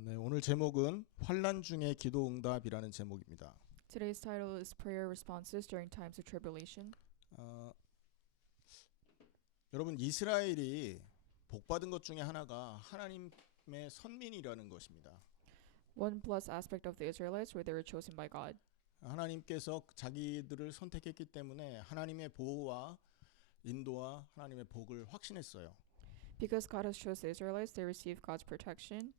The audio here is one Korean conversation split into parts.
네, 오늘 제목은 환난 중의 기도 응답이라는 제목입니다. Today's title is Prayer Responses During Times of Tribulation. 어, 여러분 이스라엘이 복받은 것 중에 하나가 하나님의 선민이라는 것입니다. One plus aspect of the Israelites where they were chosen by God. 하나님께서 자기들을 선택했기 때문에 하나님의 보호와 인도와 하나님의 복을 확신했어요. Because God has chosen the Israelites, they receive God's protection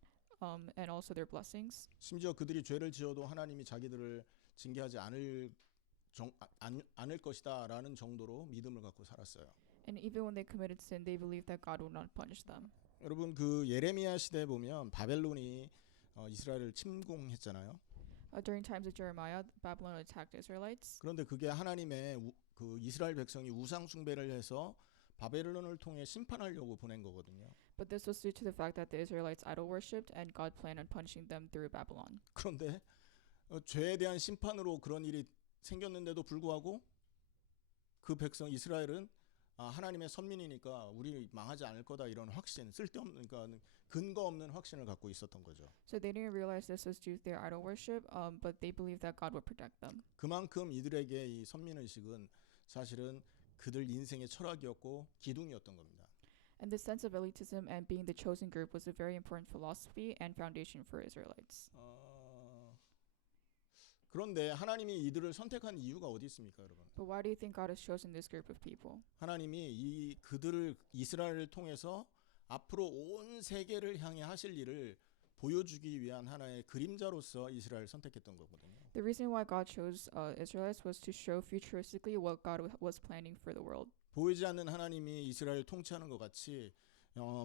and also their blessings. 심지어 그들이 죄를 지어도 하나님이 자기들을 징계하지 않을 것이다라는 정도로 믿음을 갖고 살았어요. And even when they committed sin, they believed that God would not punish them. 여러분 그 예레미야 시대에 보면 바벨론이 이스라엘을 침공했잖아요. During times of Jeremiah, Babylon attacked the Israelites. 그런데 그게 하나님의 그 이스라엘 백성이 우상 숭배를 해서 바벨론을 통해 심판하려고 보낸 거거든요. But this was due to the fact that the Israelites idol worshipped and God planned on punishing them through Babylon. 그런데 죄에 대한 심판으로 그런 일이 생겼는데도 불구하고 그 백성 이스라엘은 하나님의 선민이니까 우리 망하지 않을 거다 이런 확신, 쓸데없는 그러니까 근거 없는 확신을 갖고 있었던 거죠. So they didn't realize this was due to their idol worship, but they believed that God would protect them. 그만큼 이들에게 이 선민의식은 사실은 그들 인생의 철학이었고 기둥이었던 겁니다. And this sense of elitism and being the chosen group was a very important philosophy and foundation for Israelites. 그런데 하나님이 이들을 선택한 이유가 어디 있습니까, 여러분? But why do you think God has chosen this group of people? 하나님이 그들을 이스라엘을 통해서 앞으로 온 세계를 향해 하실 일을 보여주기 위한 하나의 그림자로서 이스라엘을 선택했던 거거든요. The reason why God chose Israelites was to show futuristically what God was planning for the world. 보이지 않는 하나님이 이스라엘을 통치하는 것 같이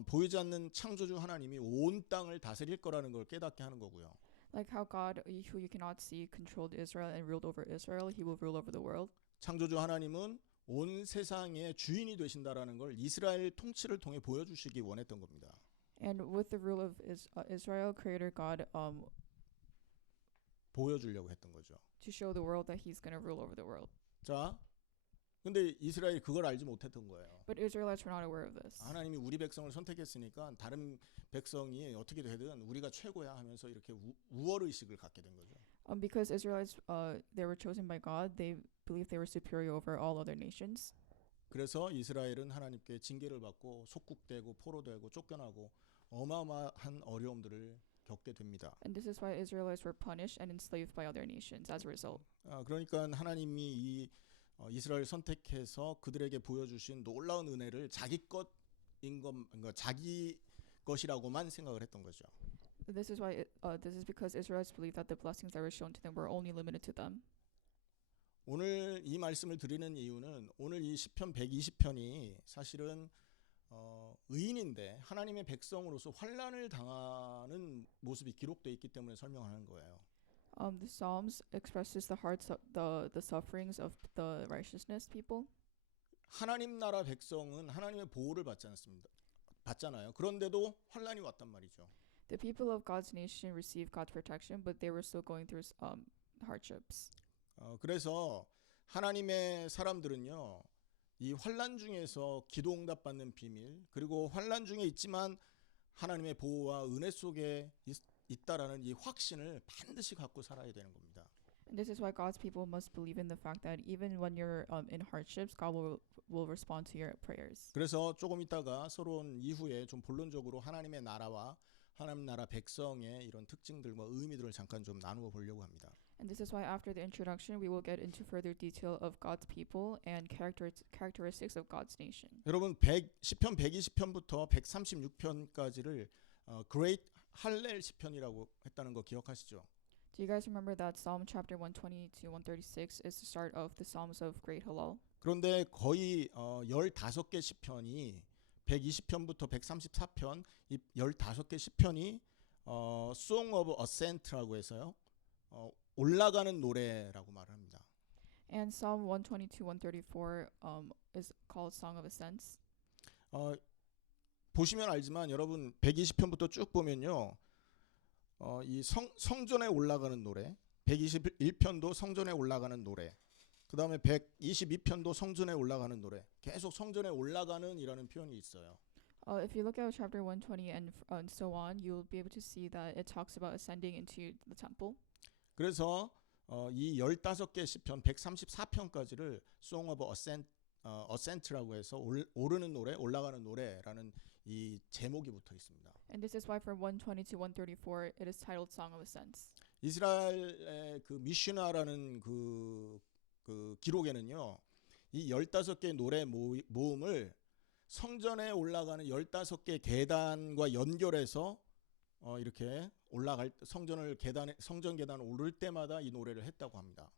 보이지 않는 창조주 하나님이 온 땅을 다스릴 거라는 걸 깨닫게 하는 거고요. Like how God, who you cannot see, controlled Israel and ruled over Israel, He will rule over the world. 창조주 하나님은 온 세상의 주인이 되신다라는 걸 이스라엘 통치를 통해 보여주시기 원했던 겁니다. And with the rule of Israel, Creator God, 보여주려고 했던 거죠. to show the world that He's going to rule over the world. 자, 근데 이스라엘이 그걸 알지 못했던 거예요. But Israelites were not aware of this. 하나님이 우리 백성을 선택했으니까 다른 백성이 어떻게 되든 우리가 최고야 하면서 이렇게 우월 의식을 갖게 된 거죠. Because Israelites, they were chosen by God, they believed they were superior over all other nations. 그래서 이스라엘은 하나님께 징계를 받고 속국되고 포로되고 쫓겨나고 어마어마한 어려움들을 겪게 됩니다. And this is why Israelites were punished and enslaved by other nations as a result. 그러니까 하나님이 이 이스라엘 선택해서 그들에게 보여주신 놀라운 은혜를 자기 것인 것, 그러니까 자기 것이라고만 생각을 했던 거죠. This is why this is because Israelites believed that the blessings that were shown to them were only limited to them. 오늘 이 말씀을 드리는 이유는 오늘 이 시편 120편이 사실은 의인인데 하나님의 백성으로서 환난을 당하는 모습이 기록되어 있기 때문에 설명하는 거예요. The Psalms expresses the hearts of the sufferings of the righteousness people. 하나님 나라 백성은 하나님의 보호를 받잖아요. 그런데도 환난이 왔단 말이죠. The people of God's nation received God's protection, but they were still going through hardships. 그래서 하나님의 사람들은요, 이 환난 중에서 기도 응답받는 비밀, 그리고 환난 중에 있지만 하나님의 보호와 은혜 속에 있다라는 이 확신을 반드시 갖고 살아야 되는 겁니다. And this is why God's people must believe in the fact that even when you're in hardships, God will respond to your prayers. 그래서 조금 있다가 서론 이후에 좀 본론적으로 하나님의 나라와 하나님 나라 백성의 이런 특징들과 의미들을 잠깐 좀 나누어 보려고 합니다. And this is why after the introduction, we will get into further detail of God's people and characteristics of God's nation. 여러분 시편 120편부터 136편까지를 Great 할렐 시편이라고 했다는 거 기억하시죠? Do you guys remember that Psalm chapter 120 to 136 is the start of the Psalms of Great Hallel? 그런데 거의 15개 시편이 120편부터 134편 이 15개 시편이 Song of Ascent라고 해서요. 올라가는 노래라고 말을 합니다. And Psalm 122, 134 is called Song of Ascents. 보시면 알지만 여러분 120편부터 쭉 보면요. 이 성전에 올라가는 노래, 121편도 성전에 올라가는 노래, 그 다음에 122편도 성전에 올라가는 노래, 계속 성전에 올라가는 이라는 표현이 있어요. If you look at chapter 120 and so on, you'll be able to see that it talks about ascending into the temple. 그래서 이 15개 시편 134편까지를 Song of Ascent라고 해서 오르는 노래, 올라가는 노래라는 이 제목이 붙어 있습니다. And this is why from 120 to 134 it is titled Song of Ascents. 이스라엘의 그 미슈나라는 그 기록에는요. 이 15개 노래 모음을 성전에 올라가는 15개 계단과 연결해서 이렇게 올라갈 성전 계단 오를 때마다 이 노래를 했다고 합니다.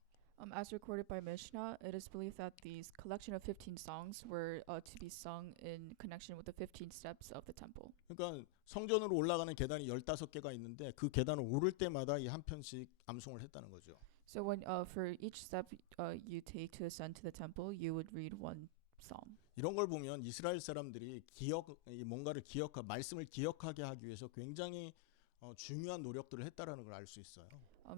As recorded by Mishnah, it is believed that these collection of 15 songs were to be sung in connection with the 15 steps of the temple. 그러니까 성전으로 올라가는 계단이 15개가 있는데 그 계단을 오를 때마다 이 한 편씩 암송을 했다는 거죠. So when for each step you take to ascend to the temple, you would read one psalm. 이런 걸 보면 이스라엘 사람들이 뭔가를 말씀을 기억하게 하기 위해서 굉장히 중요한 노력들을 했다라는 걸 알 수 있어요.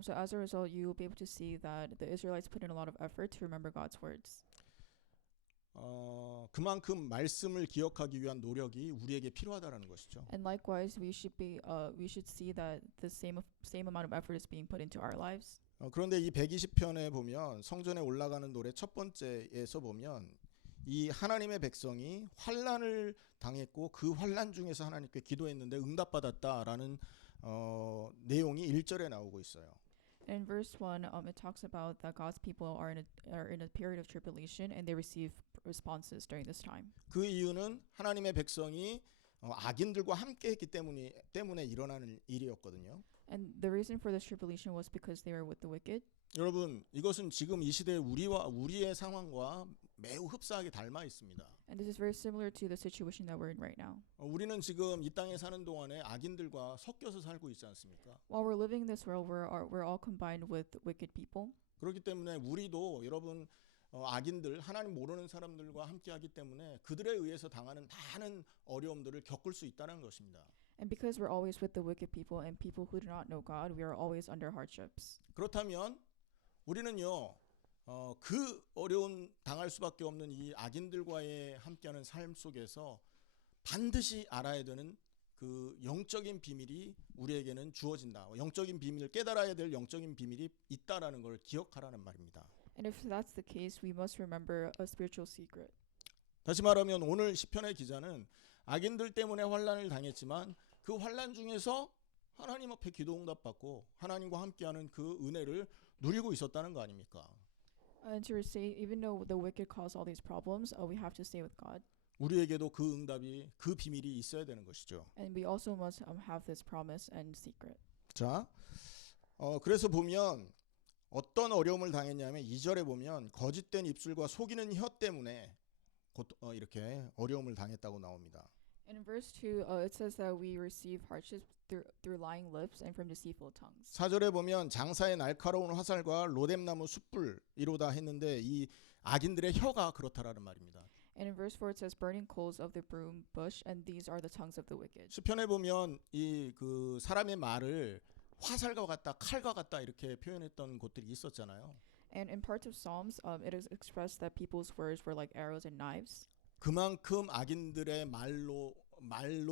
So as a result, you will be able to see that the Israelites put in a lot of effort to remember God's words. 그만큼 말씀을 기억하기 위한 노력이 우리에게 필요하다라는 것이죠. And likewise, we should see that the same amount of effort is being put into our lives. 그런데 이 120편에 보면 성전에 올라가는 노래 첫 번째에서 보면 이 하나님의 백성이 환난을 당했고 그 환난 중에서 하나님께 기도했는데 응답받았다라는 내용이 1절에 나오고 있어요. In verse 1, it talks about that God's people are in a period of tribulation and they receive responses during this time. 그 이유는 하나님의 백성이 악인들과 함께했기 때문에 일어나는 일이었거든요. And the reason for this tribulation was because they were with the wicked. 여러분, 이것은 지금 이 시대의 우리의 상황과 매우 흡사하게 닮아 있습니다. And this is very similar to the situation that we're in right now. 우리는 지금 이 땅에 사는 동안에 악인들과 섞여서 살고 있지 않습니까? While we're living in this world, we're all combined with wicked people. 그렇기 때문에 우리도 여러분 악인들, 하나님 모르는 사람들과 함께하기 때문에 그들에 의해서 당하는 많은 어려움들을 겪을 수 있다는 것입니다. And because we're always with the wicked people and people who do not know God, we are always under hardships. 그렇다면 우리는요, 그 어려운 당할 수밖에 없는 이 악인들과의 함께하는 삶 속에서 반드시 알아야 되는 그 영적인 비밀이 우리에게는 주어진다. 영적인 비밀을 깨달아야 될 영적인 비밀이 있다라는 걸 기억하라는 말입니다. And if that's the case, we must remember a spiritual secret. 다시 말하면 오늘 시편의 기자는 악인들 때문에 환난을 당했지만 그 환난 중에서 하나님 앞에 기도 응답받고 하나님과 함께하는 그 은혜를 누리고 있었다는 거 아닙니까? And to say, even though the wicked cause all these problems, we have to stay with God. 우리에게도 그 응답이 그 비밀이 있어야 되는 것이죠. And we also must have this promise and secret. 자, 그래서 보면 어떤 어려움을 당했냐면 2절에 보면 거짓된 입술과 속이는 혀 때문에 이렇게 어려움을 당했다고 나옵니다. And in verse 2, it says that we receive hardships through lying lips and from deceitful tongues. 4절에 보면 장사의 날카로운 화살과 로뎀나무 숯불이로다 했는데 이 악인들의 혀가 그렇다라는 말입니다. And in verse 4 it says burning coals of the broom bush and these are the tongues of the wicked. 시편에 보면 이 그 사람의 말을 화살과 같다, 칼과 같다 이렇게 표현했던 곳들이 있었잖아요. And in parts of Psalms, it is expressed that people's words were like arrows and knives. 그만큼 악인들의 말로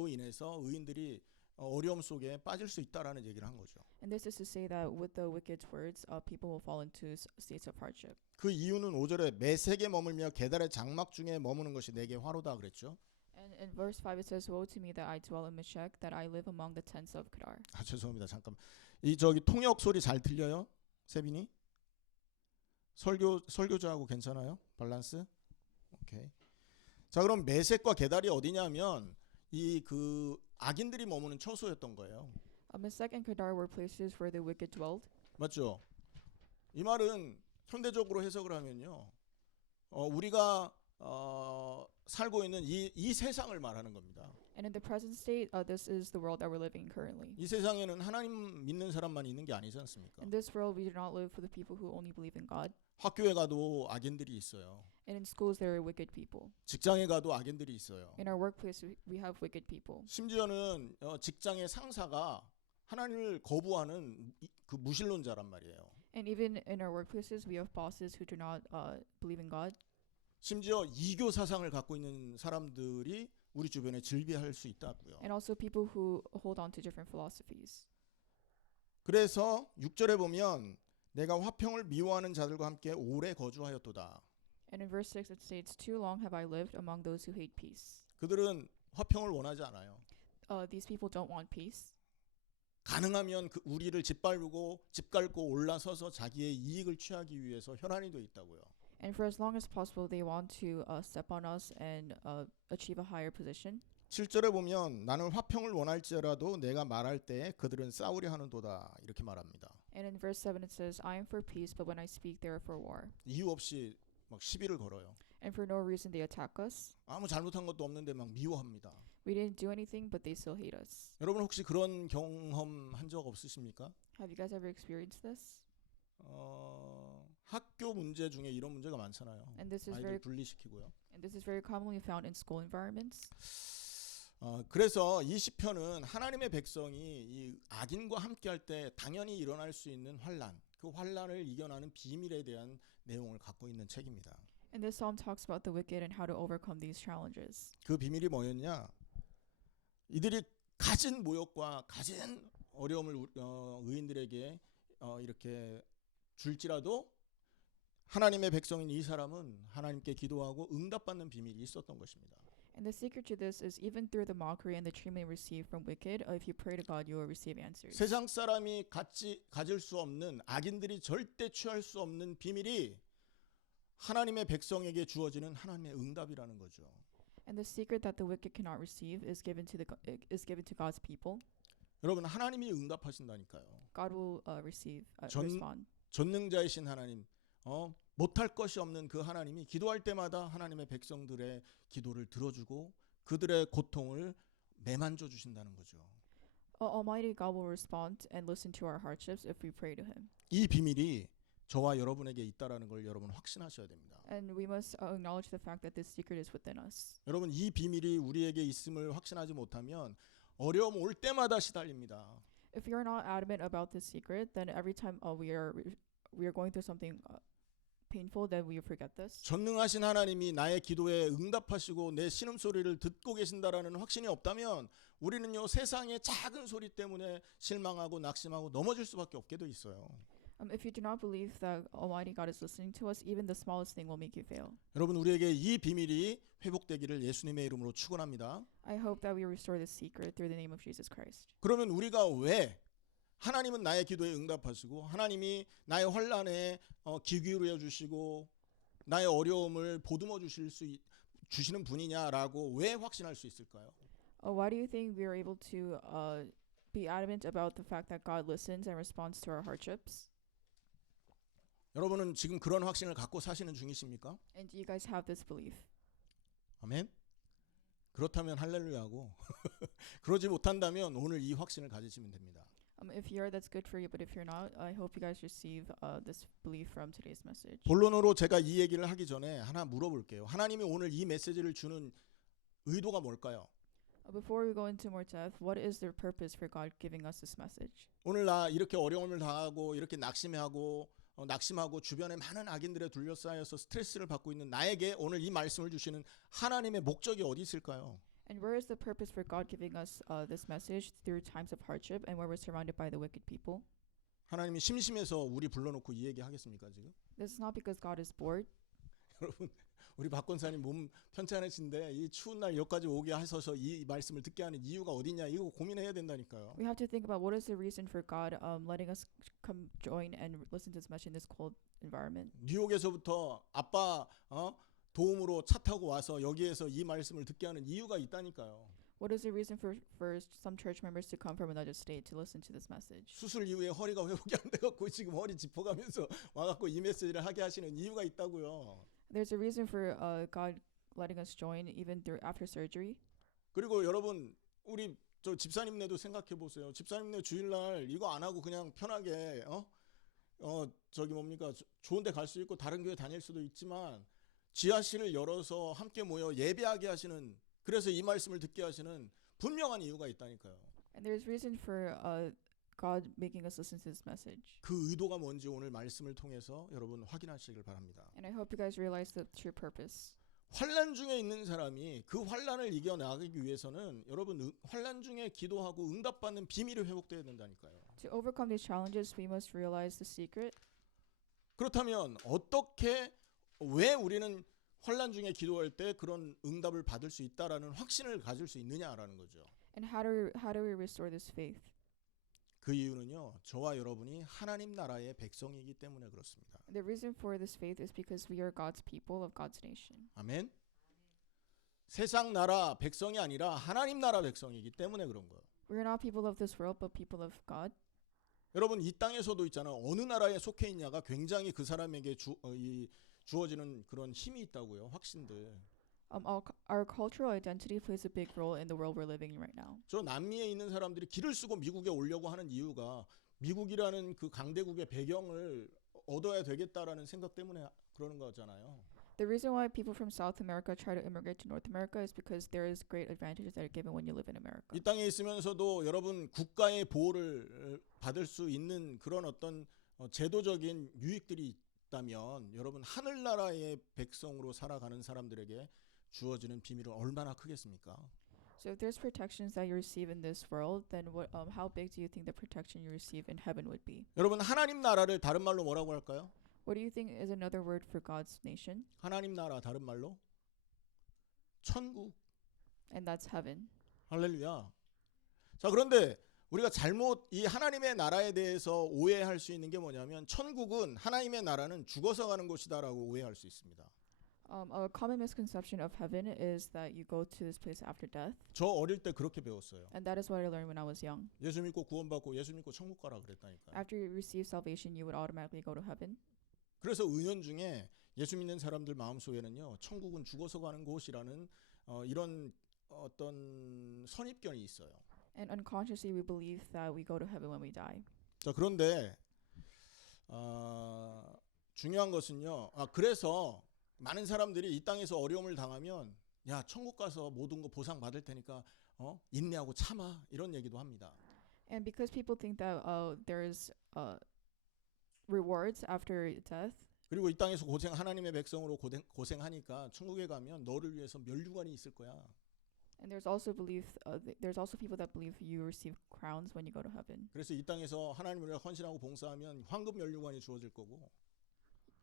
인해서 의인들이 어려움 속에 빠질 수 있다라는 얘기를 한 거죠. And this is to say that with the wicked's words, people will fall into states of hardship. 그 이유는 5절에 매색에 머물며 계달의 장막 중에 머무는 것이 내게 화로다 그랬죠. And in verse 5 it says, "Woe to me that I dwell in Meshech, that I live among the tents of Kedar." 죄송합니다. 잠깐. 이 저기 통역 소리 잘 들려요? 세빈이? 설교자하고 괜찮아요? 밸런스? 오케이. 자, 그럼 메섹과 게달이 어디냐면 이 그 악인들이 머무는 처소였던 거예요. Meshech and Kedar were places where the wicked dwelled. 맞죠? 이 말은 현대적으로 해석을 하면요, 우리가 살고 있는 이 세상을 말하는 겁니다. And in the present state, this is the world that we're living in currently. 이 세상에는 하나님 믿는 사람만 있는 게 아니지 않습니까? In this world, we do not live for the people who only believe in God. 학교에 가도 악인들이 있어요. And in schools, there are wicked people. 직장에 가도 악인들이 있어요. In our workplace, we have wicked people. 심지어는 직장의 상사가 하나님을 거부하는 그 무신론자란 말이에요. And even in our workplaces, we have bosses who do not believe in God. 심지어 이교 사상을 갖고 있는 사람들이 우리 주변에 즐비할 수 있다고요. and also people who hold on to different philosophies. 그래서 6절에 보면 내가 화평을 미워하는 자들과 함께 오래 거주하였도다. And in verse 6 it states, "Too long have I lived among those who hate peace." 그들은 화평을 원하지 않아요. These people don't want peace. 가능하면 그 우리를 짓밟고 올라서서 자기의 이익을 취하기 위해서 혈안이 돼 있다고요. And for as long as possible, they want to step on us and achieve a higher position. 7절에 보면 나는 화평을 원할지라도 내가 말할 때 그들은 싸우려 하는도다 이렇게 말합니다. And in verse 7 it says, "I am for peace, but when I speak, they are for war." 이유 없이 막 시비를 걸어요. And for no reason they attack us. 아무 잘못한 것도 없는데 막 미워합니다. We didn't do anything, but they still hate us. 여러분 혹시 그런 경험 한 적 없으십니까? Have you guys ever experienced this? 학교 문제 중에 이런 문제가 많잖아요. And this is 아이들 very 분리시키고요. and this is very commonly found in school environments. 그래서 이 시편은 하나님의 백성이 이 악인과 함께할 때 당연히 일어날 수 있는 환난, 그 환난을 이겨나는 비밀에 대한 내용을 갖고 있는 책입니다. And this psalm talks about the wicked and how to overcome these challenges. 그 비밀이 뭐였냐? 이들이 가진 모욕과 가진 어려움을 의인들에게 이렇게 줄지라도 하나님의 백성인 이 사람은 하나님께 기도하고 응답받는 비밀이 있었던 것입니다. And the secret to this is even through the mockery and the treatment received from wicked, if you pray to God, you will receive answers. 세상 사람이 가질 수 없는 악인들이 절대 취할 수 없는 비밀이 하나님의 백성에게 주어지는 하나님의 응답이라는 거죠. And the secret that the wicked cannot receive is given to God's people. 여러분 하나님이 응답하신다니까요. God will 전- respond. 전능자이신 하나님, 못할 것이 없는 그 하나님이 기도할 때마다 하나님의 백성들의 기도를 들어주고 그들의 고통을 매만져 주신다는 거죠. Almighty God will respond and listen to our hardships if we pray to Him. 이 비밀이 저와 여러분에게 있다라는 걸 여러분 확신하셔야 됩니다. And we must acknowledge the fact that this secret is within us. 여러분 이 비밀이 우리에게 있음을 확신하지 못하면 어려움 올 때마다 시달립니다. If you're not adamant about this secret, then every time we are going through something painful, then we forget this. 전능하신 하나님이 나의 기도에 응답하시고 내 신음소리를 듣고 계신다라는 확신이 없다면 우리는요 세상의 작은 소리 때문에 실망하고 낙심하고 넘어질 수밖에 없게 돼 있어요. If you do not believe that Almighty God is listening to us, even the smallest thing will make you fail. 여러분 우리에게 이 비밀이 회복되기를 예수님의 이름으로 축원합니다. I hope that we restore this secret through the name of Jesus Christ. 그러면 우리가 왜 하나님은 나의 기도에 응답하시고 하나님이 나의 환난에 귀 기울여 주시고 나의 어려움을 보듬어 주시는 분이냐라고 왜 확신할 수 있을까요? Why do you think we are able to be adamant about the fact that God listens and responds to our hardships? 여러분은 지금 그런 확신을 갖고 사시는 중이십니까? And do you guys have this belief? 아멘. 그렇다면 할렐루야고 그러지 못한다면 오늘 이 확신을 가지시면 됩니다. If you are, that's good for you. But if you're not, I hope you guys receive this belief from today's message. 본론으로 제가 이 얘기를 하기 전에 하나 물어볼게요. 하나님이 오늘 이 메시지를 주는 의도가 뭘까요? Before we go into more depth, what is the purpose for God giving us this message? 오늘 나 이렇게 어려움을 당하고 이렇게 낙심하고 주변에 많은 악인들에 둘러싸여서 스트레스를 받고 있는 나에게 오늘 이 말씀을 주시는 하나님의 목적이 어디 있을까요? And where is the purpose for God giving us this message through times of hardship and where we're surrounded by the wicked people? 하나님이 심심해서 우리 불러놓고 이 얘기 하겠습니까 지금? This is not because God is bored. 여러분 우리 박 권사님 몸 편찮으신데 이 추운 날 여기까지 오게 하셔서 이 말씀을 듣게 하는 이유가 어디냐 이거 고민해야 된다니까요. We have to think about what is the reason for God letting us come join and listen to this message in this cold environment. 뉴욕에서부터 아빠 도움으로 차 타고 와서 여기에서 이 말씀을 듣게 하는 이유가 있다니까요. What is the reason for some church members to come from another state to listen to this message? 수술 이후에 허리가 회복이 안 돼갖고 지금 허리 짚어가면서 와갖고 이 메시지를 하게 하시는 이유가 있다고요. There's a reason for God letting us join even after surgery. 그리고 여러분 우리 저 집사님네도 생각해 보세요. 집사님네 주일날 이거 안 하고 그냥 편하게 저기 뭡니까 좋은데 갈 수 있고 다른 교회 다닐 수도 있지만 지하실을 열어서 함께 모여 예배하게 하시는 그래서 이 말씀을 듣게 하시는 분명한 이유가 있다니까요. And there's reason for God making us listen to this message. 그 의도가 뭔지 오늘 말씀을 통해서 여러분 확인하시길 바랍니다. And I hope you guys realize the true purpose. 환난 중에 있는 사람이 그 환난을 이겨나가기 위해서는 여러분 환난 중에 기도하고 응답받는 비밀이 회복돼야 된다니까요. To overcome these challenges, we must realize the secret. 그렇다면 어떻게 왜 우리는 환난 중에 기도할 때 그런 응답을 받을 수 있다라는 확신을 가질 수 있느냐라는 거죠. And how do we restore this faith? 그 이유는요. 저와 여러분이 하나님 나라의 백성이기 때문에 그렇습니다. The reason for this faith is because we are God's people of God's nation. 아멘. 세상 나라 백성이 아니라 하나님 나라 백성이기 때문에 그런 거예요. We are not people of this world, but people of God. 여러분 이 땅에서도 있잖아요. 어느 나라에 속해 있냐가 굉장히 그 사람에게 주어지는 그런 힘이 있다고요. 확신들. Our cultural identity plays a big role in the world we're living in right now. 저 남미에 있는 사람들이 길을 쓰고 미국에 오려고 하는 이유가 미국이라는 그 강대국의 배경을 얻어야 되겠다라는 생각 때문에 그러는 거잖아요. The reason why people from South America try to immigrate to North America is because there is great advantages that are given when you live in America. 이 땅에 있으면서도 여러분 국가의 보호를 받을 수 있는 그런 어떤 제도적인 유익들이 있다면 여러분 하늘나라의 백성으로 살아가는 사람들에게 주어지는 비밀은 얼마나 크겠습니까? So if there's protections that you receive in this world, then how big do you think the protection you receive in heaven would be? 여러분 하나님 나라를 다른 말로 뭐라고 할까요? What do you think is another word for God's nation? 하나님 나라 다른 말로 천국. And that's heaven. 할렐루야. 자, 그런데 우리가 잘못 이 하나님의 나라에 대해서 오해할 수 있는 게 뭐냐면 천국은 하나님의 나라는 죽어서 가는 곳이다라고 오해할 수 있습니다. A common misconception of heaven is that you go to this place after death, 저 어릴 때 그렇게 배웠어요. and that is what I learned when I was young. 예수 믿고 구원받고 예수 믿고 천국 가라 그랬다니까요. After you receive salvation, you would automatically go to heaven. 그래서 은연중에 예수 믿는 사람들 마음속에는요. 천국은 죽어서 가는 곳이라는 이런 어떤 선입견이 있어요. And unconsciously, we believe that we go to heaven when we die. 자, 그런데 중요한 것은요. 그래서 많은 사람들이 이 땅에서 어려움을 당하면 야, 천국 가서 모든 거 보상 받을 테니까 인내하고 참아 이런 얘기도 합니다. And because people think that there's rewards after death, 그리고 이 땅에서 하나님의 백성으로 고생하니까 천국에 가면 너를 위해서 면류관이 있을 거야. and there's also people that believe you receive crowns when you go to heaven. 그래서 이 땅에서 하나님을 위해 헌신하고 봉사하면 황금 면류관이 주어질 거고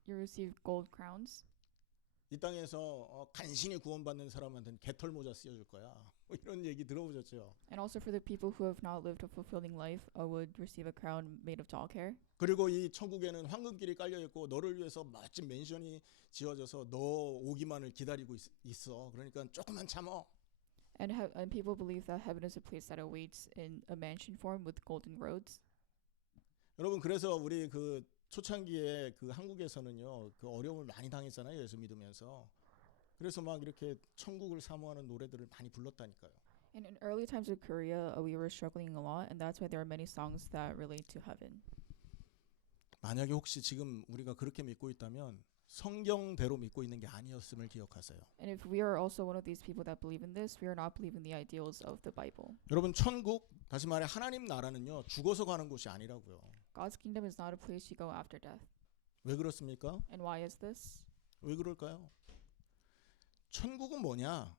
You receive gold crowns. 이 땅에서 간신히 구원받는 사람한테는 개털 모자 씌워줄 거야. 뭐 이런 얘기 들어보셨죠? And also for the people who have not lived a fulfilling life, would receive a crown made of dog hair. 그리고 이 천국에는 황금길이 깔려 있고 너를 위해서 멋진 맨션이 지어져서 너 오기만을 기다리고 있어. 그러니까 조금만 참어. And people believe that heaven is a place that awaits in a mansion form with golden roads. 여러분 그래서 우리 그 초창기에 그 한국에서는요 그 어려움을 많이 당했잖아요 예수 믿으면서. 그래서 막 이렇게 천국을 사모하는 노래들을 많이 불렀다니까요. And in early times of Korea, we were struggling a lot, and that's why there are many songs that relate to heaven. 만약에 혹시 지금 우리가 그렇게 믿고 있다면 성경대로 믿고 있는 게 아니었음을 기억하세요. And if we are also one of these people that believe in this, we are not believing the ideals of the Bible. 여러분 천국 다시 말해 하나님 나라는요 죽어서 가는 곳이 아니라고요. God's kingdom is not a place you go after death. 왜 그렇습니까? And why is this? 왜 그럴까요? 천국은 뭐냐?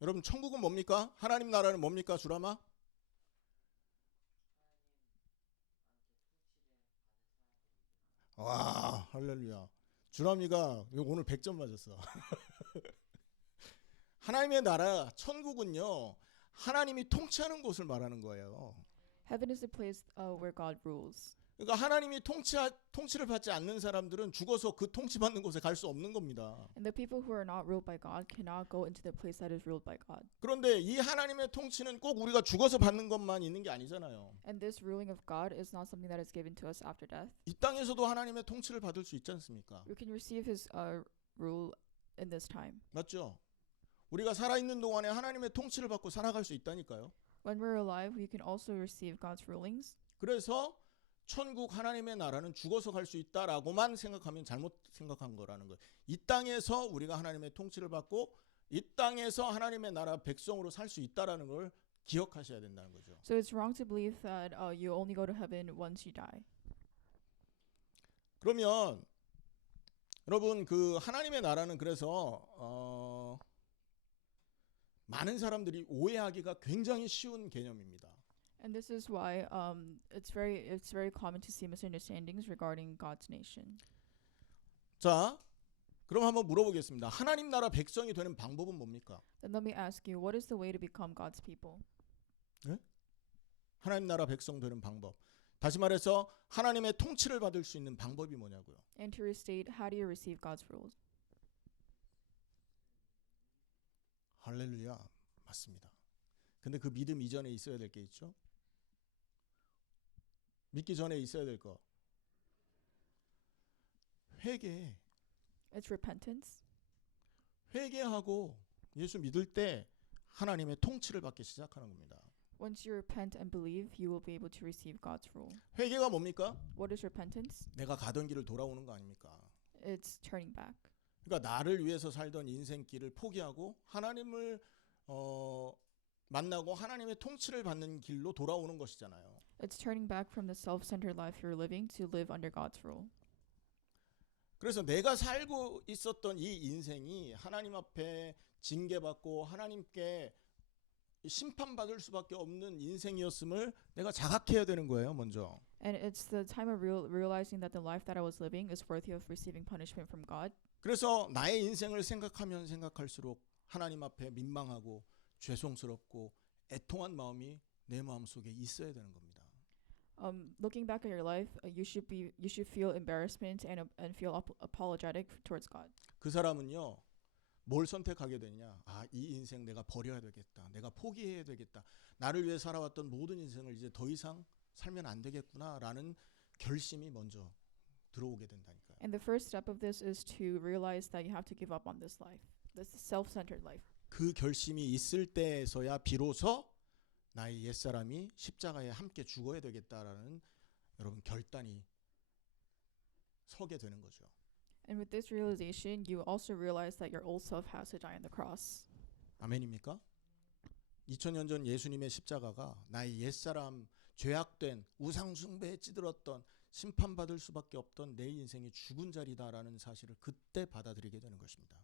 여러분 천국은 뭡니까? 하나님 나라는 뭡니까? 주라마? 와 할렐루야. 주라미가 오늘 100점 맞았어. 하나님의 나라 천국은요 하나님이 통치하는 곳을 말하는 거예요. Heaven is the place where God rules. 그러니까 하나님이 통치를 받지 않는 사람들은 죽어서 그 통치받는 곳에 갈 수 없는 겁니다. And the people who are not ruled by God cannot go into the place that is ruled by God. 그런데 이 하나님의 통치는 꼭 우리가 죽어서 받는 것만 있는 게 아니잖아요. And this ruling of God is not something that is given to us after death. 이 땅에서도 하나님의 통치를 받을 수 있지 않습니까? We can receive His rule in this time. 맞죠? 우리가 살아있는 동안에 하나님의 통치를 받고 살아갈 수 있다니까요. When we're alive, we can also receive God's rulings. 그래서 천국 하나님의 나라는 죽어서 갈 수 있다라고만 생각하면 잘못 생각한 거라는 거예요. 이 땅에서 우리가 하나님의 통치를 받고 이 땅에서 하나님의 나라 백성으로 살 수 있다라는 걸 기억하셔야 된다는 거죠. So it's wrong to believe that you only go to heaven once you die. 그러면 여러분 그 하나님의 나라는 그래서 많은 사람들이 오해하기가 굉장히 쉬운 개념입니다. And this is why it's very common to see misunderstandings regarding God's nation. 자, 그럼 한번 물어보겠습니다. 하나님 나라 백성이 되는 방법은 뭡니까? Then let me ask you, what is the way to become God's people? 하나님 나라 백성 되는 방법. 다시 말해서 하나님의 통치를 받을 수 있는 방법이 뭐냐고요. And to restate, how do you receive God's rules? 할렐루야. 맞습니다. 근데 그 믿음 이전에 있어야 될 게 있죠. 믿기 전에 있어야 될 거. 회개. It's repentance. 회개하고 예수 믿을 때 하나님의 통치를 받기 시작하는 겁니다. Once you repent and believe, you will be able to receive God's rule. 회개가 뭡니까? What is repentance? 내가 가던 길을 돌아오는 거 아닙니까? It's turning back. 그러니까 나를 위해서 살던 인생길을 포기하고 하나님을 만나고 하나님의 통치를 받는 길로 돌아오는 것이잖아요. It's turning back from the self-centered life you're living to live under God's rule. 그래서 내가 살고 있었던 이 인생이 하나님 앞에 징계받고 하나님께 심판받을 수밖에 없는 인생이었음을 내가 자각해야 되는 거예요, 먼저. And it's the time of realizing that the life that I was living is worthy of receiving punishment from God. 그래서 나의 인생을 생각하면 생각할수록 하나님 앞에 민망하고 죄송스럽고 애통한 마음이 내 마음속에 있어야 되는 겁니다. Looking back at your life, you should feel embarrassment and feel apologetic towards God. 그 사람은요. 뭘 선택하게 되냐? 아, 이 인생 내가 버려야 되겠다. 내가 포기해야 되겠다. 나를 위해 살아왔던 모든 인생을 이제 더 이상 살면 안 되겠구나라는 결심이 먼저 들어오게 된다니까요. And the first step of this is to realize that you have to give up on this life, this self-centered life. 그 결심이 있을 때에서야 비로소 나의 옛사람이 십자가에 함께 죽어야 되겠다라는 여러분 결단이 서게 되는 거죠. And with this realization, you also realize that your old self has to die on the cross. 아멘입니까? 2000년 전 예수님의 십자가가 나의 옛사람 죄악된 우상 숭배에 찌들었던 심판받을 수밖에 없던 내 인생이 죽은 자리다라는 사실을 그때 받아들이게 되는 것입니다.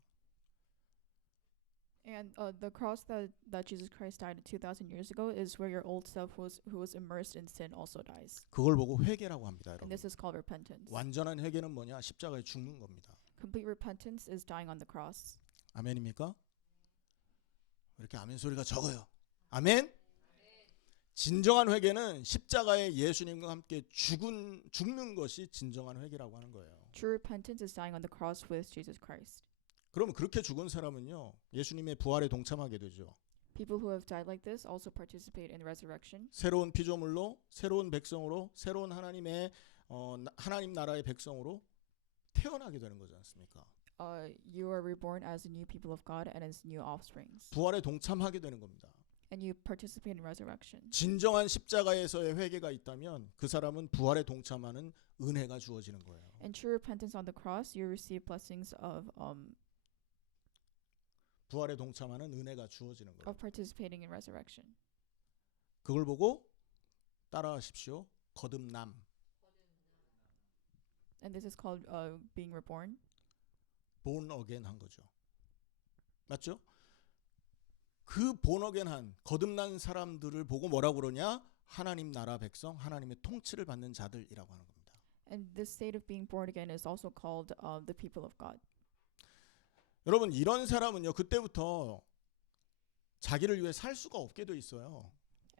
And the cross that Jesus Christ died 2,000 years ago is where your old self who was immersed in sin also dies. 그걸 보고 회개라고 합니다, And 여러분. this is called repentance. 완전한 회개는 뭐냐? 십자가에 죽는 겁니다. Complete repentance is dying on the cross. 아멘입니까? 왜 이렇게 아멘 소리가 적어요? 아멘? 진정한 회개는 십자가에 예수님과 함께 죽는 것이 진정한 회개라고 하는 거예요. True repentance is dying on the cross with Jesus Christ. 그러면 그렇게 죽은 사람은요, 예수님의 부활에 동참하게 되죠. People who have died like this also participate in resurrection. 새로운 피조물로, 새로운 백성으로, 새로운 하나님의 하나님 나라의 백성으로 태어나게 되는 거지 않습니까? You are reborn as a new people of God and as new offsprings. 부활에 동참하게 되는 겁니다. And you participate in resurrection. 진정한 십자가에서의 회개가 있다면 그 사람은 부활에 동참하는 은혜가 주어지는 거예요. And true repentance on the cross, you receive blessings of 부활에 동참하는 은혜가 주어지는 거예요. participating in resurrection. 그걸 보고 따라하십시오. 거듭남. And this is called being reborn. born again 한 거죠. 맞죠? 그 born again 한 거듭난 사람들을 보고 뭐라고 그러냐? 하나님 나라 백성, 하나님의 통치를 받는 자들이라고 하는 겁니다. And this state of being born again is also called the people of God. 여러분 이런 사람은요. 그때부터 자기를 위해 살 수가 없게 돼 있어요.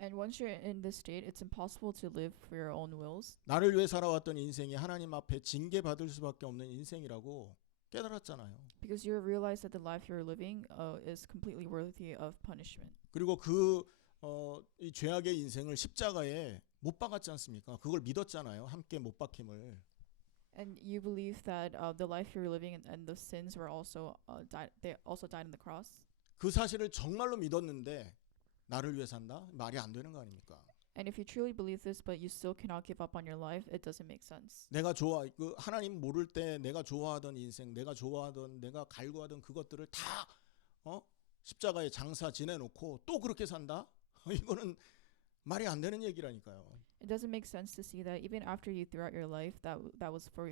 And once you're in this state, it's impossible to live for your own wills. 나를 위해 살아왔던 인생이 하나님 앞에 징계받을 수밖에 없는 인생이라고 깨달았잖아요. Because you realize that the life you're living is completely worthy of punishment. 그리고 이 죄악의 인생을 십자가에 못 박았지 않습니까? 그걸 믿었잖아요. 함께 못 박힘을. And you believe that the life you're living and the sins were also they also died on the cross. 그 사실을 정말로 믿었는데 나를 위해 산다? 말이 안 되는 거 아닙니까? And if you truly believe this, but you still cannot give up on your life, it doesn't make sense. 내가 하나님 모를 때 내가 좋아하던 인생, 내가 갈구하던 그것들을 다 십자가에 장사 지내놓고 또 그렇게 산다? 이거는 말이 안 되는 얘기라니까요. It doesn't make sense to see that even after you throughout your life that was for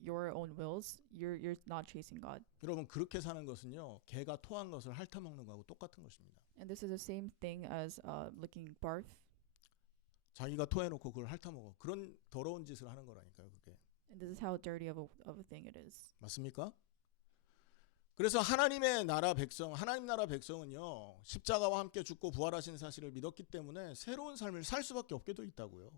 your own wills, you're not chasing God. 여러분 그렇게 사는 것은요 개가 토한 것을 핥아먹는 거하고 똑같은 것입니다. And this is the same thing as licking barf. 자기가 토해놓고 그걸 핥아먹어. 그런 더러운 짓을 하는 거라니까요. 그게. And this is how dirty of a thing it is. 맞습니까? 그래서 하나님의 나라 백성, 하나님 나라 백성은요 십자가와 함께 죽고 부활하신 사실을 믿었기 때문에 새로운 삶을 살 수밖에 없게 돼 있다고요.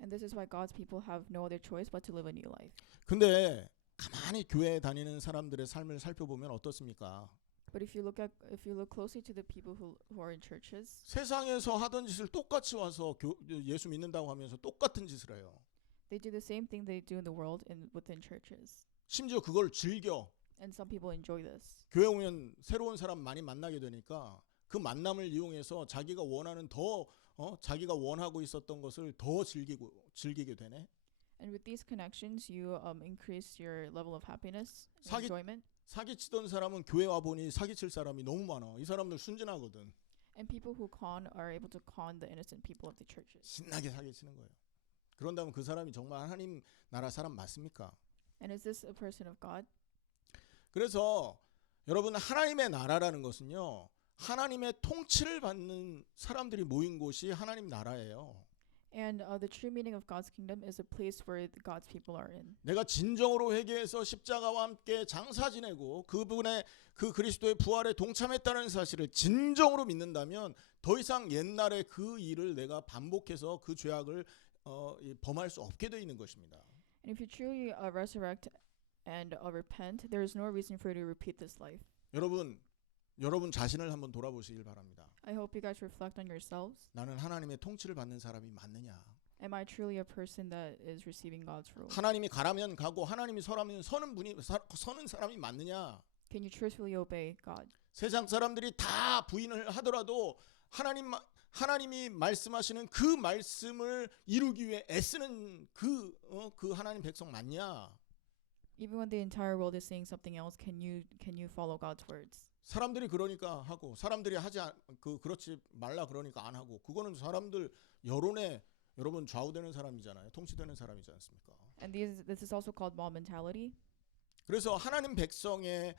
And this is why God's people have no other choice but to live a new life. 근데 가만히 교회에 다니는 사람들의 삶을 살펴보면 어떻습니까? But if you look closely to the people who are in churches, 세상에서 하던 짓을 똑같이 와서 예수 믿는다고 하면서 똑같은 짓을 해요. they do the same thing they do in the world and within churches. 심지어 그걸 즐겨. And some people enjoy this. 교회 오면 새로운 사람 많이 만나게 되니까 그 만남을 이용해서 자기가 원하는 자기가 원하고 있었던 것을 더 즐기게 되네. And with these connections, you increase your level of happiness and 사기- enjoyment. 사기치던 사람은 교회 와 보니 사기칠 사람이 너무 많아. 이 사람들 순진하거든. And people who con are able to con the innocent people of the churches. 신나게 사기치는 거예요. 그런다면 그 사람이 정말 하나님 나라 사람 맞습니까? And is this a person of God? 그래서 여러분 하나님의 나라라는 것은요. 하나님의 통치를 받는 사람들이 모인 곳이 하나님 나라예요. And the true meaning of God's kingdom is a place where God's people are in. 내가 진정으로 회개해서 십자가와 함께 장사 지내고 그분의 그 그리스도의 부활에 동참했다는 사실을 진정으로 믿는다면 더 이상 옛날의 그 일을 내가 반복해서 그 죄악을 범할 수 없게 되어 있는 것입니다. And if you truly resurrect and repent, there is no reason for you to repeat this life. 여러분 자신을 한번 돌아보시길 바랍니다. I hope you guys reflect on yourselves. 나는 하나님의 통치를 받는 사람이 맞느냐? Am I truly a person that is receiving God's rule? 하나님이 가라면 가고 하나님이 서라면 서는 사람이 맞느냐? Can you truthfully obey God? 세상 사람들이 다 부인을 하더라도 하나님이 말씀하시는 그 말씀을 이루기 위해 애쓰는 그 하나님 백성 맞냐? Even when the entire world is saying something else, can you follow God's words? 사람들이 그러니까 하고 사람들이 그렇지 말라 그러니까 안 하고 그거는 사람들 여론에 여러분 좌우되는 사람이잖아요. 통치되는 사람이지 않습니까? And this is also called mob mentality. 그래서 하나님 백성의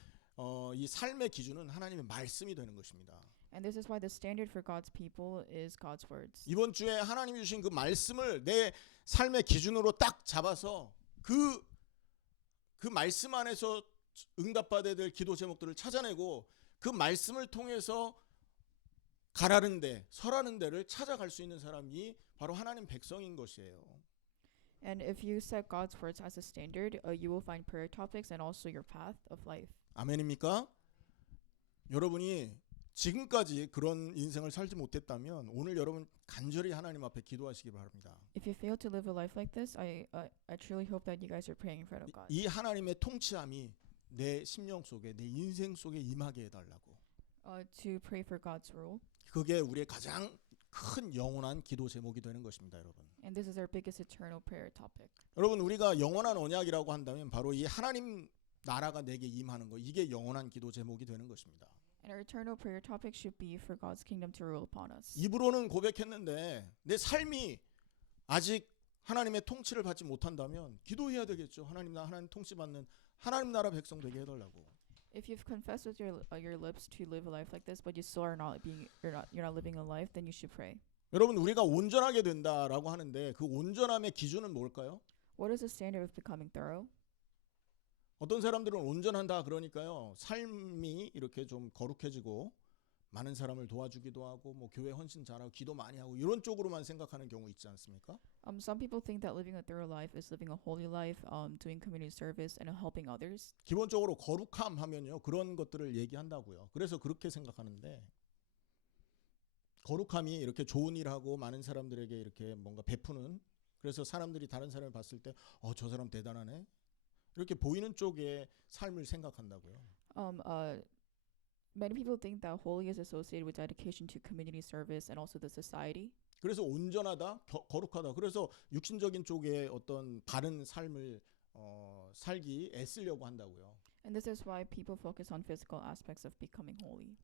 이 삶의 기준은 하나님의 말씀이 되는 것입니다. And this is why the standard for God's people is God's words. 이번 주에 하나님이 주신 그 말씀을 내 삶의 기준으로 딱 잡아서 그 말씀 안에서 응답받아야 될 기도 제목들을 찾아내고 그 말씀을 통해서 가라는 데, 서라는 데를 찾아갈 수 있는 사람이 바로 하나님 백성인 것이에요. And if you set God's words as a standard, you will find prayer topics and also your path of life. 아멘입니까? 여러분이 지금까지 그런 인생을 살지 못했다면 오늘 여러분 간절히 하나님 앞에 기도하시기 바랍니다. If you fail to live a life like this, I truly hope that you guys are praying in front of God. 이 하나님의 통치함이 내 심령 속에 내 인생 속에 임하게 해달라고. To pray for God's rule. 그게 우리의 가장 큰 영원한 기도 제목이 되는 것입니다, 여러분. And this is our biggest eternal prayer topic. 여러분 우리가 영원한 언약이라고 한다면 바로 이 하나님 나라가 내게 임하는 거 이게 영원한 기도 제목이 되는 것입니다. And our eternal prayer topic should be for God's kingdom to rule upon us. 입으로는 고백했는데 내 삶이 아직 하나님의 통치를 받지 못한다면 기도해야 되겠죠. 하나님 통치 받는 하나님 나라 백성 되게 해달라고. If you've confessed with your lips to live a life like this, but you still are not you're not living a life, then you should pray. 여러분 우리가 온전하게 된다라고 하는데 그 온전함의 기준은 뭘까요? What is the standard of becoming thorough? 어떤 사람들은 온전한다 그러니까요 삶이 이렇게 좀 거룩해지고 많은 사람을 도와주기도 하고 뭐 교회 헌신 잘하고 기도 많이 하고 이런 쪽으로만 생각하는 경우 있지 않습니까? Some people think that living a thorough life is living a holy life, doing community service and helping others. 기본적으로 거룩함 하면요 그런 것들을 얘기한다고요. 그래서 그렇게 생각하는데 거룩함이 이렇게 좋은 일하고 많은 사람들에게 이렇게 뭔가 베푸는 그래서 사람들이 다른 사람을 봤을 때 저 사람 대단하네 이렇게 보이는 쪽의 삶을 생각한다고요. Many people think that holy is associated with dedication to community service and also the society. 그래서 온전하다, 거룩하다. 그래서 육신적인 쪽의 어떤 바른 삶을 살기 애쓰려고 한다고요. And this is why people focus on physical aspects of becoming holy.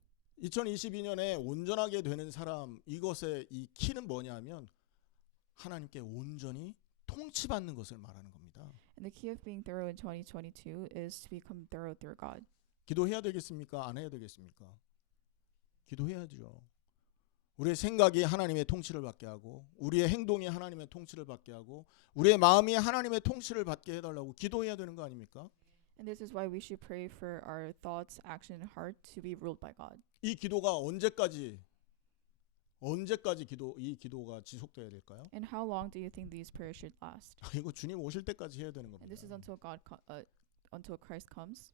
2022년에 온전하게 되는 사람 이것의 이 키는 뭐냐면 하나님께 온전히 통치받는 것을 말하는 겁니다. And the key of being thorough in 2022 is to become thorough through God. 기도해야 되겠습니까? 안 해야 되겠습니까? 기도해야죠. 우리의 생각이 하나님의 통치를 받게 하고 우리의 행동이 하나님의 통치를 받게 하고 우리의 마음이 하나님의 통치를 받게 해달라고 기도해야 되는 거 아닙니까? And this is why we should pray for our thoughts, action, and heart to be ruled by God. 이 기도가 이 기도가 지속돼야 될까요? And how long do you think these prayers should last? 이거 주님 오실 때까지 해야 되는 And this is 겁니다. until Christ comes.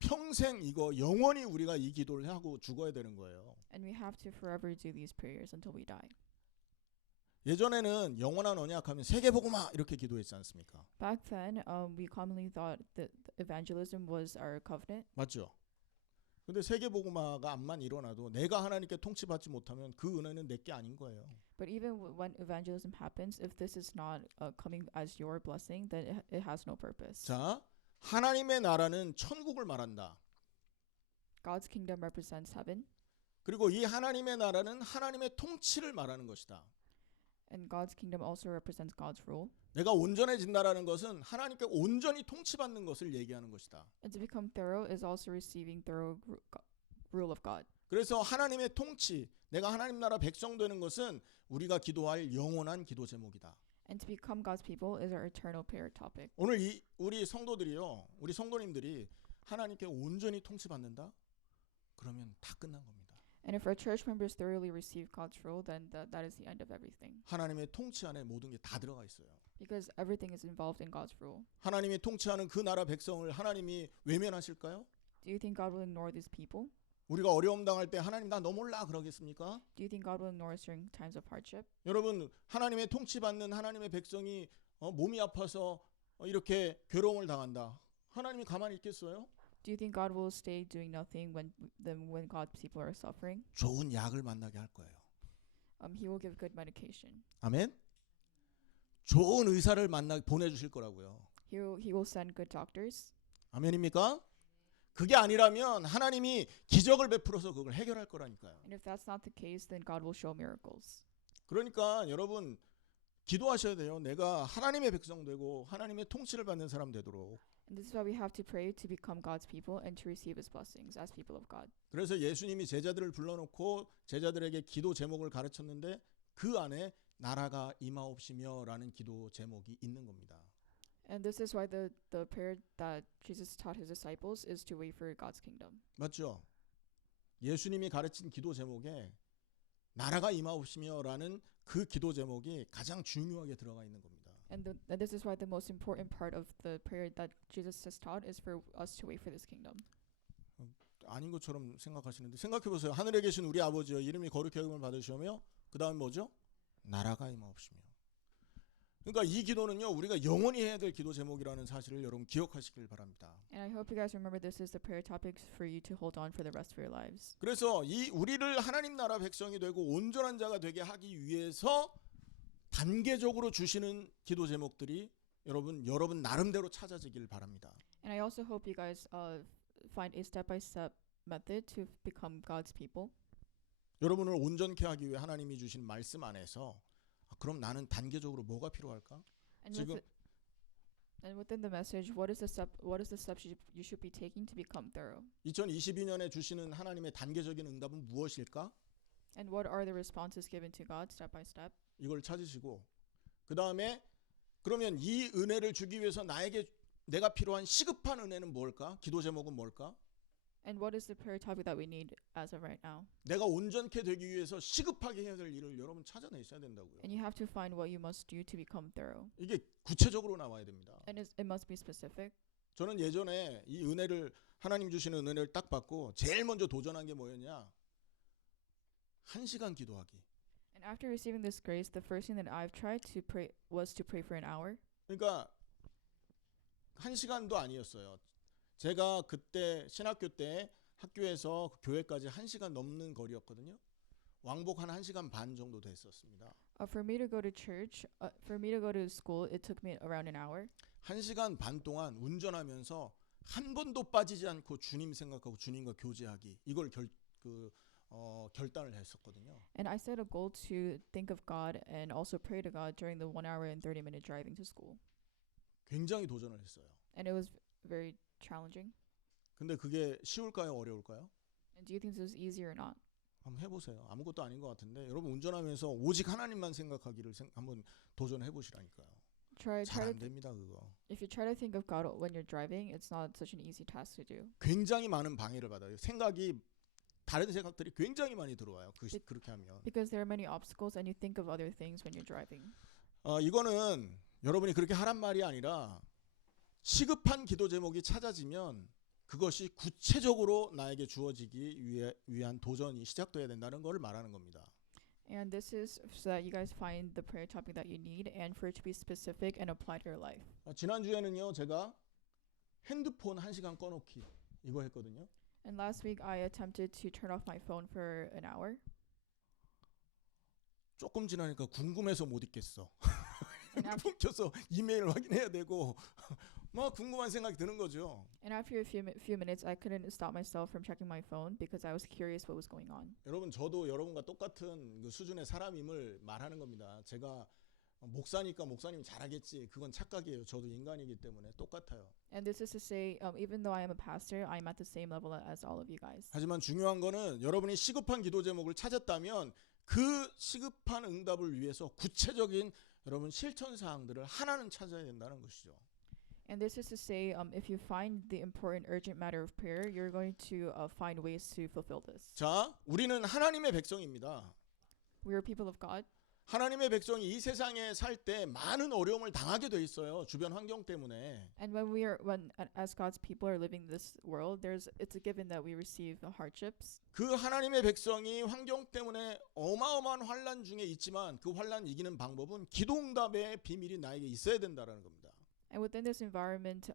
평생 이거 영원히 우리가 이 기도를 하고 죽어야 되는 거예요. And we have to forever do these prayers until we die. 예전에는 영원한 언약하면 세계복음화 이렇게 기도했지 않습니까? Back then, we commonly thought that evangelism was our covenant. 맞죠? 근데 세계복음화가 암만 일어나도 내가 하나님께 통치받지 못하면 그 은혜는 내게 아닌 거예요. But even when evangelism happens, if this is not coming as your blessing, then it has no purpose. 자, 하나님의 나라는 천국을 말한다. God's kingdom represents heaven, 그리고 이 하나님의 나라는 하나님의 통치를 말하는 것이다. and God's kingdom also represents God's rule. 내가 온전해진다라는 것은 하나님께 온전히 통치받는 것을 얘기하는 것이다. And to become thorough is also receiving thorough rule of God. 그래서 하나님의 통치, 내가 하나님 나라 백성 되는 것은 우리가 기도할 영원한 기도 제목이다. And to become God's people is our eternal prayer topic. 오늘 우리 성도들이요, 우리 성도님들이 하나님께 온전히 통치받는다? 그러면 다 끝난 겁니다. And if our church members thoroughly receive God's rule, then that is the end of everything. 하나님의 통치 안에 모든 게 다 들어가 있어요. Because everything is involved in God's rule. 하나님이 통치하는 그 나라 백성을 하나님이 외면하실까요? Do you think God will ignore these people? 우리가 어려움 당할 때 하나님 나 너 몰라 그러겠습니까? Do you think God will ignore us during times of hardship? 여러분 하나님의 통치받는 하나님의 백성이 몸이 아파서 이렇게 괴로움을 당한다. 하나님이 가만히 있겠어요? Do you think God will stay doing nothing when God's people are suffering? 좋은 약을 만나게 할 거예요. He will give good medication. 아멘. 좋은 의사를 보내주실 거라고요. He will send good doctors. 아멘입니까? 그게 아니라면 하나님이 기적을 베풀어서 그걸 해결할 거라니까요. And if that's not the case, then God will show miracles. 그러니까 여러분 기도하셔야 돼요. 내가 하나님의 백성 되고 하나님의 통치를 받는 사람 되도록. And this is why we have to pray to become God's people and to receive His blessings as people of God. 그래서 예수님이 제자들을 불러놓고 제자들에게 기도 제목을 가르쳤는데 그 안에 나라가 임하옵시며라는 기도 제목이 있는 겁니다. And this is why the prayer that Jesus taught His disciples is to wait for God's kingdom. 맞죠? 예수님이 가르친 기도 제목에 나라가 임하옵시며라는 그 기도 제목이 가장 중요하게 들어가 있는 겁니다. And this is why the most important part of the prayer that Jesus has taught is for us to wait for this kingdom. 아닌 것처럼 생각하시는데 생각해 보세요. 하늘에 계신 우리 아버지여 이름이 거룩히 여김을 받으시오며 그다음 뭐죠? 나라가 임하옵시며. 그러니까 이 기도는요 우리가 영원히 해야 될 기도 제목이라는 사실을 여러분 기억하시길 바랍니다. And I hope you guys remember this is the prayer topic for you to hold on for the rest of your lives. 그래서 이 우리를 하나님 나라 백성이 되고 온전한 자가 되게 하기 위해서 단계적으로 주시는 기도 제목들이 여러분 나름대로 찾아지길 바랍니다. And I also hope you guys find a step-by-step method to become God's people. 여러분을 온전케 하기 위해 하나님이 주신 말씀 안에서 그럼 나는 단계적으로 뭐가 필요할까? And 지금 within the message, what is the steps you should be taking to become thorough? 2022년에 주시는 하나님의 단계적인 응답은 무엇일까? And what are the responses given to God step by step? 이걸 찾으시고 그 다음에 그러면 이 은혜를 주기 위해서 내가 필요한 시급한 은혜는 뭘까? 기도 제목은 뭘까? And what is the prayer topic that we need as of right now? 내가 온전케 되기 위해서 시급하게 해야 될 일을 여러분 찾아내셔야 된다고요. And you have to find what you must do to become thorough. 이게 구체적으로 나와야 됩니다. And it must be specific. 저는 예전에 이 은혜를 하나님 주시는 은혜를 딱 받고 제일 먼저 도전한 게 뭐였냐? 1시간 기도하기. And after receiving this grace, the first thing that I've tried to pray was to pray for an hour. 그러니까 1시간도 아니었어요. 제가 그때 신학교 때 학교에서 교회까지 1시간 넘는 거리였거든요. 왕복 한 1시간 반 정도 됐었습니다. For me to go to church, for me to go to school, it took me around an hour. 1시간 반 동안 운전하면서 한 번도 빠지지 않고 주님 생각하고 주님과 교제하기 이걸 결단을 했었거든요. And I set a goal to think of God and also pray to God during the 1 hour and 30-minute driving to school. 굉장히 도전을 했어요. and it was very challenging. 근데 그게 쉬울까요? 어려울까요? And do you think this was easy or not? 한번 해보세요. 아무것도 아닌 것 같은데 여러분 운전하면서 오직 하나님만 생각하기를 한번 도전해 보시라니까요. Try 잘 to 안 됩니다 그거. if you try to think of God when you're driving, it's not such an easy task to do. 굉장히 많은 방해를 받아요. 생각이 다른 생각들이 굉장히 많이 들어와요. 그렇게 하면. Because there are many obstacles and you think of other things when you're driving. 이거는 여러분이 그렇게 하란 말이 아니라 시급한 기도 제목이 찾아지면 그것이 구체적으로 나에게 주어지기 위한 도전이 시작돼야 된다는 걸 말하는 겁니다. And this is so that you guys find the prayer topic that you need and for it to be specific and applied to your life. 지난주에는요 제가 핸드폰 1시간 꺼놓기 이거 했거든요. And last week I attempted to turn off my phone for an hour. 조금 지나니까 궁금해서 못 있겠어. And after, 핸드폰 켜서 이메일 확인해야 되고 막 궁금한 생각이 드는 거죠. and after a few minutes I couldn't stop myself from checking my phone because I was curious what was going on. 여러분 저도 여러분과 똑같은 그 수준의 사람임을 말하는 겁니다. 제가 목사니까 목사님 잘하겠지. 그건 착각이에요. 저도 인간이기 때문에 똑같아요. And this is to say, even though I am a pastor, I'm at the same level as all of you guys. 하지만 중요한 거는 여러분이 시급한 기도 제목을 찾았다면 그 시급한 응답을 위해서 구체적인 여러분 실천 사항들을 하나는 찾아야 된다는 것이죠. And this is to say, if you find the important, urgent matter of prayer, you're going to find ways to fulfill this. 자, 우리는 하나님의 백성입니다. We are people of God. 하나님의 백성이 이 세상에 살 때 많은 어려움을 당하게 돼 있어요. 주변 환경 때문에. And when as God's people are living this world, it's a given that we receive the hardships. 그 하나님의 백성이 환경 때문에 어마어마한 환난 중에 있지만 그 환난 이기는 방법은 기도응답의 비밀이 나에게 있어야 된다라는 겁니다. And within this environment,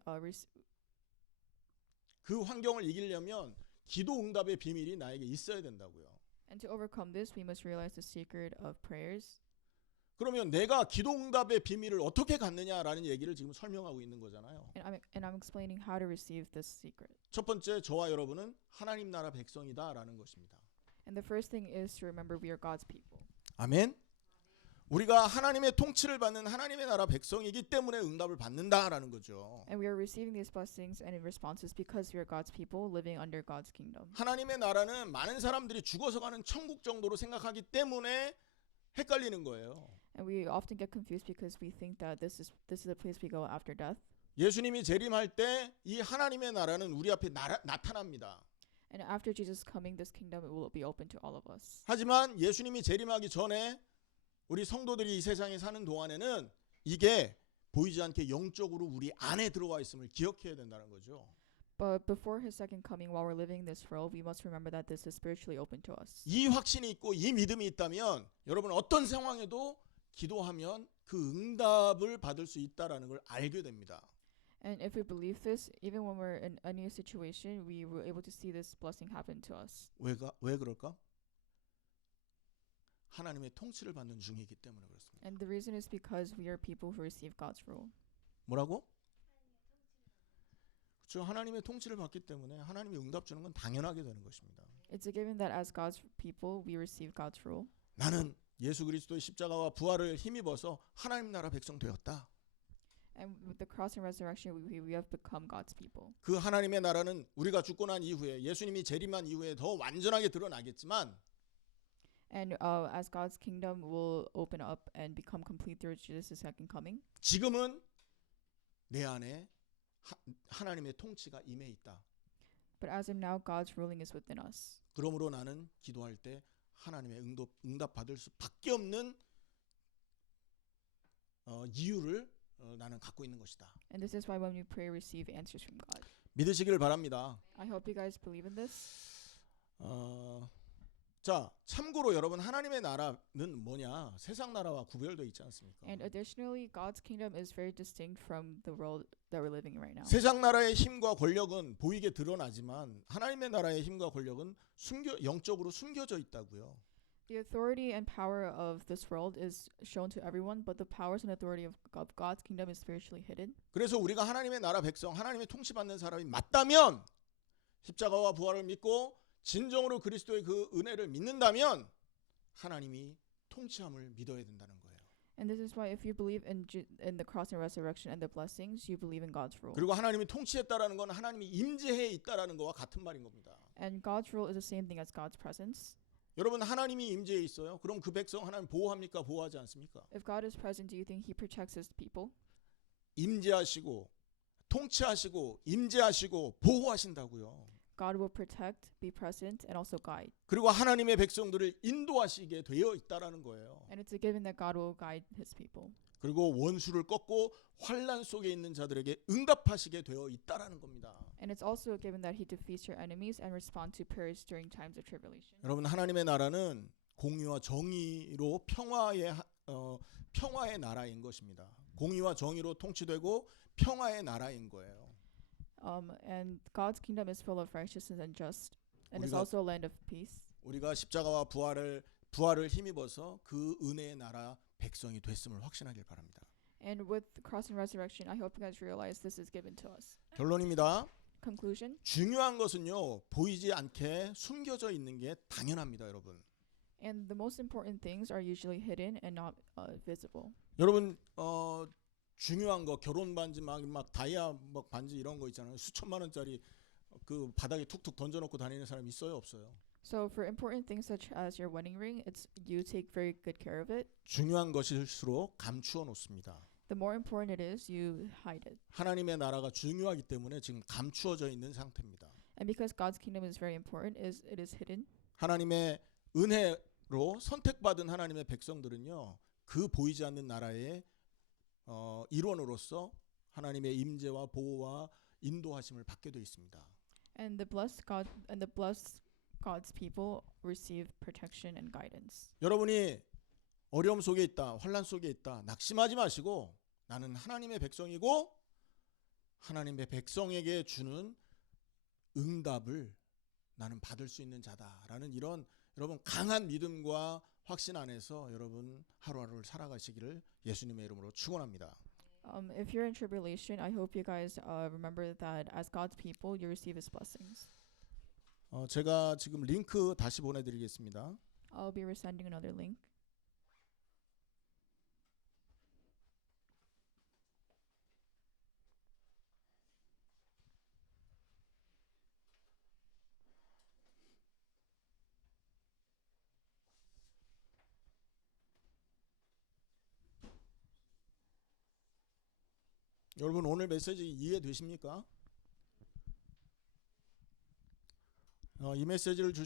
그 환경을 이기려면 기도응답의 비밀이 나에게 있어야 된다고요. and to overcome this, we must realize the secret of prayers. 그러면 내가 기도응답의 비밀을 어떻게 갖느냐라는 얘기를 지금 설명하고 있는 거잖아요. And I'm explaining how to receive this secret. 첫 번째 저와 여러분은 하나님 나라 백성이다라는 것입니다. And the first thing is to remember we are God's people. 아멘. 우리가 하나님의 통치를 받는 하나님의 나라 백성이기 때문에 응답을 받는다라는 거죠. And we are receiving these blessings and responses because we are God's people living under God's kingdom. 하나님의 나라는 많은 사람들이 죽어서 가는 천국 정도로 생각하기 때문에 헷갈리는 거예요. And we often get confused because we think that this is the place we go after death. 예수님이 재림할 때 이 하나님의 나라는 우리 앞에 나타납니다. And after Jesus coming, this kingdom will be open to all of us. 하지만 예수님이 재림하기 전에 우리 성도들이 이 세상에 사는 동안에는 이게 보이지 않게 영적으로 우리 안에 들어와 있음을 기억해야 된다는 거죠. But before his second coming, while we're living this world, we must remember that this is spiritually open to us. 이 확신이 있고 이 믿음이 있다면 여러분 어떤 상황에도 기도하면 그 응답을 받을 수 있다라는 걸 알게 됩니다. And if we believe this, even when we're in a new situation, we were able to see this blessing happen to us. 왜 그럴까? 하나님의 통치를 받는 중이기 때문에 그렇습니다. And the reason is because we are people who receive God's rule. 뭐라고? 그렇죠. 하나님의 통치를 받기 때문에 하나님이 응답 주는 건 당연하게 되는 것입니다. It's a given that as God's people, we receive God's rule. 나는 예수 그리스도의 십자가와 부활을 힘입어서 하나님 나라 백성 되었다. And with the cross and resurrection, we have become God's people. 그 하나님의 나라는 우리가 죽고 난 이후에 예수님이 재림한 이후에 더 완전하게 드러나겠지만 And as God's kingdom will open up and become complete through Jesus' second coming. 지금은 내 안에 하나님의 통치가 임해 있다. But as of now, God's ruling is within us. 그러므로 나는 기도할 때 하나님의 응답 받을 수밖에 없는 이유를 나는 갖고 있는 것이다. And this is why when we pray, receive answers from God. 믿으시기를 바랍니다. I hope you guys believe in this. 자, 참고로 여러분 하나님의 나라는 뭐냐? 세상 나라와 구별되어 있지 않습니까? And additionally, God's kingdom is very distinct from the world that we're living in right now. 세상 나라의 힘과 권력은 보이게 드러나지만 하나님의 나라의 힘과 권력은 영적으로 숨겨져 있다고요. The authority and power of this world is shown to everyone, but the powers and authority of God's kingdom is spiritually hidden. 그래서 우리가 하나님의 나라 백성, 하나님의 통치받는 사람이 맞다면 십자가와 부활을 믿고 진정으로 그리스도의 그 은혜를 믿는다면 하나님이 통치함을 믿어야 된다는 거예요. And this is why if you believe in the cross and resurrection and the blessings, you believe in God's rule. 그리고 하나님이 통치했다라는 건 하나님이 임재해 있다라는 거와 같은 말인 겁니다. And God's rule is the same thing as God's presence. 여러분 하나님이 임재해 있어요. 그럼 그 백성 하나님 보호합니까? 보호하지 않습니까? If God is present, do you think he protects his people? 임재하시고 통치하시고 임재하시고 보호하신다고요. God will protect, be present, and also guide. 그리고 하나님의 백성들을 인도하시게 되어 있다라는 거예요. And it's a given that God will guide his people. 그리고 원수를 꺾고 환난 속에 있는 자들에게 응답하시게 되어 있다라는 겁니다. And it's also a given that he defeats your enemies and respond to prayers during times of tribulation. 여러분 하나님의 나라는 공의와 정의로 평화의 나라인 것입니다. 공의와 정의로 통치되고 평화의 나라인 거예요. And God's kingdom is full of righteousness and just, and it's 우리가- also a land of peace. 우리가 십자가와 부활을 힘입어서 그 은혜의 나라 백성이 됐음을 확신하길 바랍니다. And with the cross and resurrection, I hope you guys realize this is given to us. 결론입니다. Conclusion. 중요한 것은요. 보이지 않게 숨겨져 있는 게 당연합니다, 여러분. And the most important things are usually hidden and not visible. 여러분 중요한 거 결혼 반지 막 다이아 막 반지 이런 거 있잖아요. 수천만 원짜리 그 바닥에 툭툭 던져놓고 다니는 사람 있어요, 없어요? So for important things such as your wedding ring, it's you take very good care of it. 중요한 것일수록 감추어 놓습니다. The more important it is, you hide it. 하나님의 나라가 중요하기 때문에 지금 감추어져 있는 상태입니다. And because God's kingdom is very important, it is hidden. 하나님의 은혜로 선택받은 하나님의 백성들은요. 그 보이지 않는 나라의 일원으로서 하나님의 임재와 보호와 인도하심을 받게 되어 있습니다. And the blessed God's people receive protection and guidance. 여러분이 어려움 속에 있다, 환난 속에 있다, 낙심하지 마시고 나는 하나님의 백성이고 하나님의 백성에게 주는 응답을 나는 받을 수 있는 자다라는 이런 여러분 강한 믿음과 확신 안에서 여러분 하루하루를 살아가시기를 예수님의 이름으로 축원합니다. If you're in tribulation, I hope you guys remember that as God's people, you receive His blessings. 제가 지금 링크 다시 보내드리겠습니다. I'll be resending another link. 여러분 오늘 메시지 이해되십니까? 이 메시지를 주신